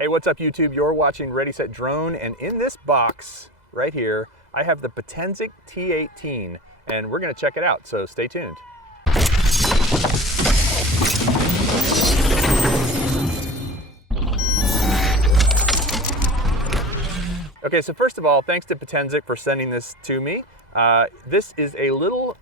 Hey, what's up YouTube? You're watching Ready Set Drone, and in this box right here, I have the Potensic T18, and we're gonna check it out, so stay tuned. Okay, so first of all, thanks to Potensic for sending this to me. This is a little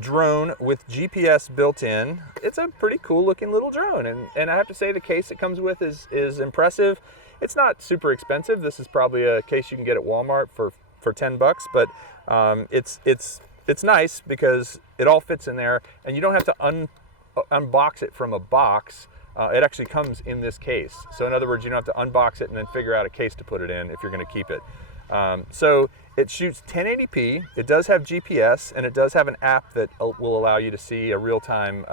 drone with GPS built in. It's a pretty cool looking little drone, and I have to say the case it comes with is impressive. It's not super expensive. This is probably a case you can get at Walmart for 10 bucks, but it's nice because it all fits in there and you don't have to unbox it from a box. It actually comes in this case. So in other words, you don't have to unbox it and then figure out a case to put it in if you're gonna keep it. So it shoots 1080p, it does have GPS, and it does have an app that will allow you to see a real-time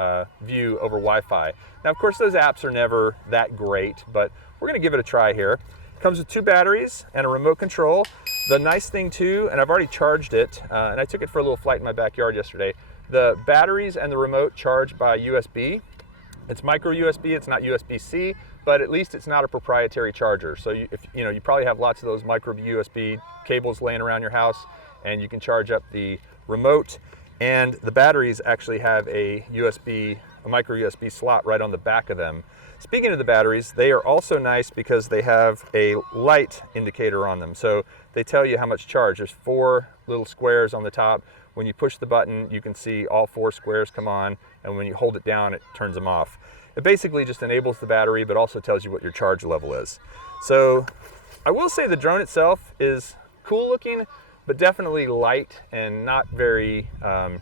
view over Wi-Fi. Now, of course, those apps are never that great, but we're gonna give it a try here. It comes with 2 batteries and a remote control. The nice thing too, and I've already charged it, and I took it for a little flight in my backyard yesterday, the batteries and the remote charge by USB. It's micro USB, it's not USB-C, but at least it's not a proprietary charger. So you probably have lots of those micro USB cables laying around your house, and you can charge up the remote, and the batteries actually have a micro USB slot right on the back of them. Speaking of the batteries, they are also nice because they have a light indicator on them. So they tell you how much charge. There's 4 little squares on the top. When you push the button, you can see all 4 squares come on, and when you hold it down, it turns them off. It basically just enables the battery, but also tells you what your charge level is. So I will say the drone itself is cool looking, but definitely light and not very, I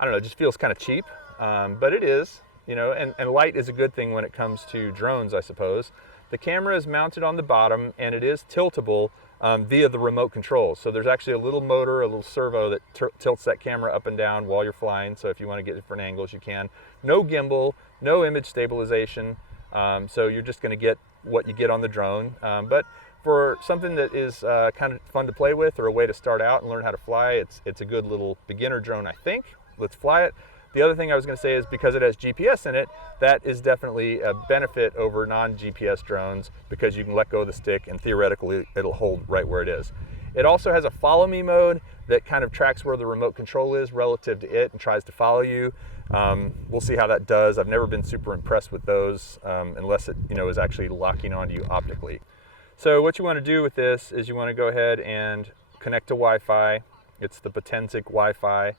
don't know, it just feels kind of cheap, but it is, and light is a good thing when it comes to drones, I suppose. The camera is mounted on the bottom, and it is tiltable via the remote control. So there's actually a little motor, a little servo that tilts that camera up and down while you're flying. So if you want to get different angles, you can. No gimbal, no image stabilization. So you're just going to get what you get on the drone. But for something that is kind of fun to play with, or a way to start out and learn how to fly, it's a good little beginner drone, I think. Let's fly it. The other thing I was going to say is because it has GPS in it, that is definitely a benefit over non-GPS drones because you can let go of the stick and theoretically it'll hold right where it is. It also has a follow me mode that kind of tracks where the remote control is relative to it and tries to follow you. We'll see how that does. I've never been super impressed with those unless it is actually locking onto you optically. So what you want to do with this is you want to go ahead and connect to Wi-Fi. It's the Potensic Wi-Fi.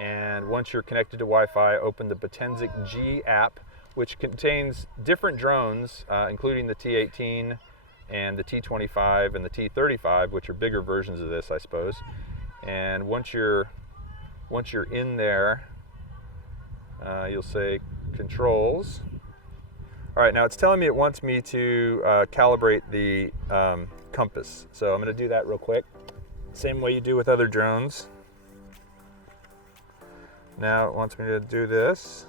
And once you're connected to Wi-Fi, open the Potensic G app, which contains different drones, including the T18 and the T25 and the T35, which are bigger versions of this, I suppose. And once you're in there, you'll say controls. All right, now it's telling me it wants me to calibrate the compass. So I'm going to do that real quick. Same way you do with other drones. Now it wants me to do this.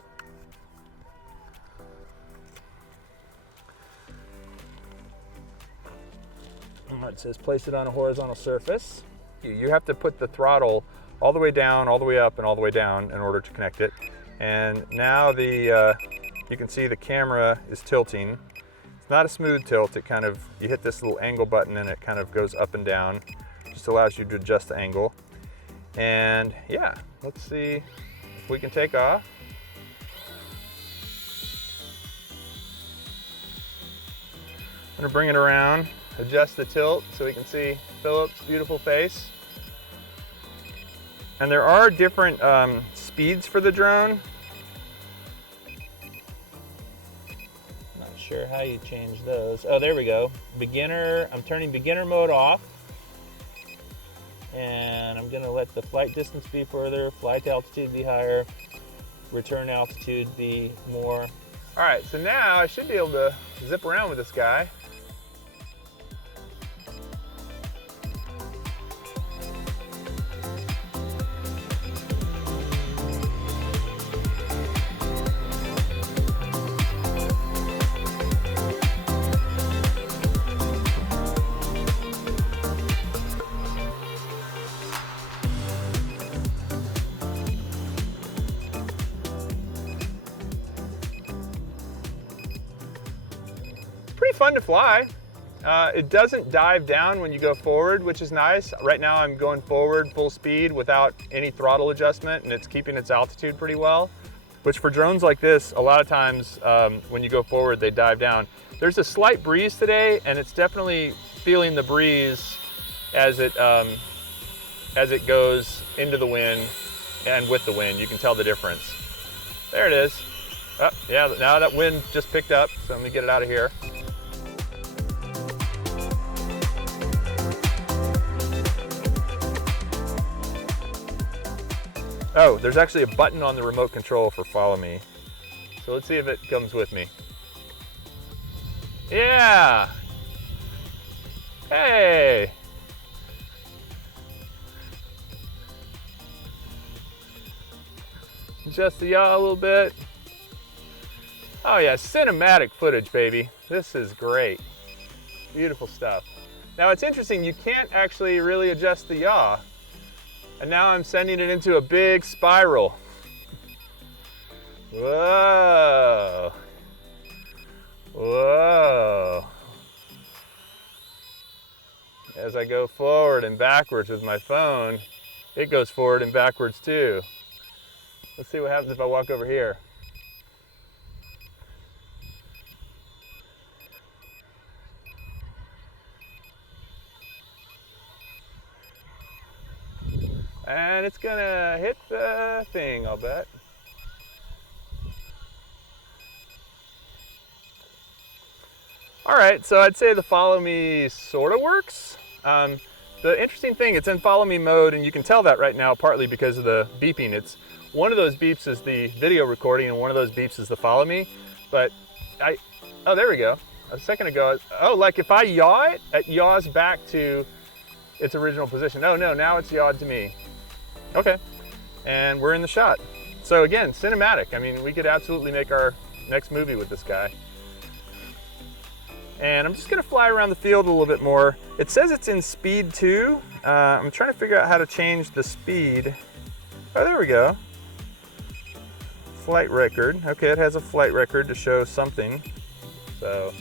It says place it on a horizontal surface. You have to put the throttle all the way down, all the way up, and all the way down in order to connect it. And now you can see the camera is tilting. It's not a smooth tilt. It kind of, you hit this little angle button and it kind of goes up and down. Just allows you to adjust the angle. And yeah, let's see if we can take off. I'm gonna bring it around, adjust the tilt so we can see Philip's beautiful face. And there are different speeds for the drone. Not sure how you change those. Oh, there we go. Beginner, I'm turning beginner mode off. And I'm gonna let the flight distance be further, flight altitude be higher, return altitude be more. All right, so now I should be able to zip around with this guy. pretty fun to fly. It doesn't dive down when you go forward, which is nice. Right now I'm going forward full speed without any throttle adjustment, and it's keeping its altitude pretty well, which for drones like this, a lot of times when you go forward, they dive down. There's a slight breeze today, and it's definitely feeling the breeze as it goes into the wind and with the wind. You can tell the difference. There it is. Oh, yeah, now that wind just picked up, so let me get it out of here. Oh, there's actually a button on the remote control for follow me. So let's see if it comes with me. Yeah! Hey! Adjust the yaw a little bit. Oh yeah, cinematic footage, baby. This is great. Beautiful stuff. Now it's interesting, you can't actually really adjust the yaw. And now I'm sending it into a big spiral. Whoa. Whoa. As I go forward and backwards with my phone, it goes forward and backwards too. Let's see what happens if I walk over here. And it's gonna hit the thing, I'll bet. All right, so I'd say the follow me sort of works. The interesting thing, it's in follow me mode, and you can tell that right now partly because of the beeping. It's one of those beeps is the video recording, and one of those beeps is the follow me. But oh, there we go. A second ago, oh, like if I yaw it yaws back to its original position. Oh no, now it's yawed to me. Okay, and we're in the shot. So again, cinematic. I mean, we could absolutely make our next movie with this guy. And I'm just gonna fly around the field a little bit more. It says it's in speed 2. I'm trying to figure out how to change the speed. Oh, there we go. Flight record. Okay, it has a flight record to show something. So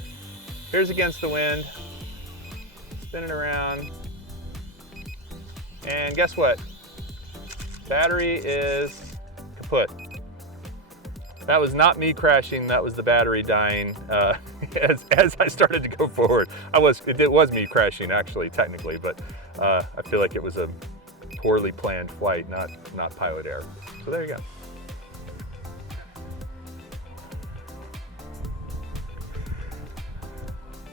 here's against the wind, spinning around. And guess what? Battery is kaput. That was not me crashing, that was the battery dying as I started to go forward. It was me crashing actually, technically, but I feel like it was a poorly planned flight, not pilot error. So there you go.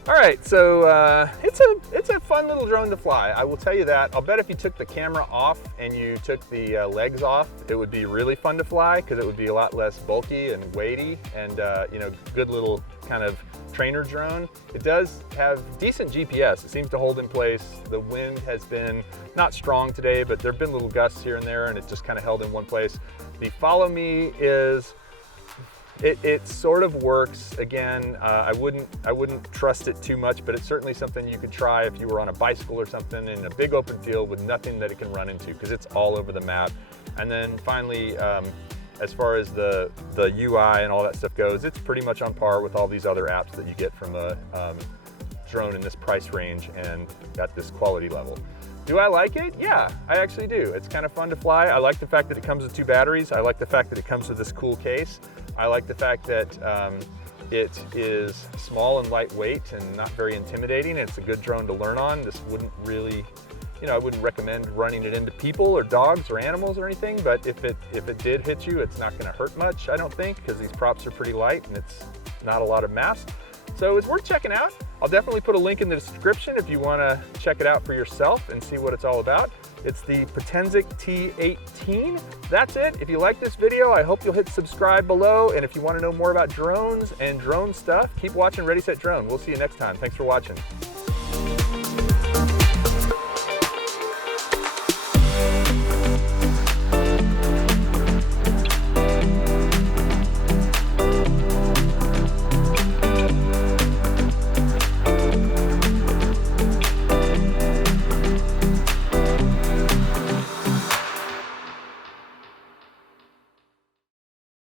All right, so it's a fun little drone to fly. I will tell you that. I'll bet if you took the camera off and you took the legs off, it would be really fun to fly because it would be a lot less bulky and weighty and you know, good little kind of trainer drone. It does have decent GPS. It seems to hold in place. The wind has been not strong today, but there have been little gusts here and there, and it just kind of held in one place. The follow me is. It sort of works. Again, I wouldn't trust it too much, but it's certainly something you could try if you were on a bicycle or something in a big open field with nothing that it can run into, because it's all over the map. And then finally, as far as the UI and all that stuff goes, it's pretty much on par with all these other apps that you get from a drone in this price range and at this quality level. Do I like it? Yeah, I actually do. It's kind of fun to fly. I like the fact that it comes with 2 batteries. I like the fact that it comes with this cool case. I like the fact that it is small and lightweight and not very intimidating. It's a good drone to learn on. This wouldn't really, you know, I wouldn't recommend running it into people or dogs or animals or anything, but if it did hit you, it's not gonna hurt much, I don't think, because these props are pretty light and it's not a lot of mass. So it's worth checking out. I'll definitely put a link in the description if you want to check it out for yourself and see what it's all about. It's the Potensic T18. That's it. If you like this video, I hope you'll hit subscribe below. And if you want to know more about drones and drone stuff, keep watching Ready, Set, Drone. We'll see you next time. Thanks for watching.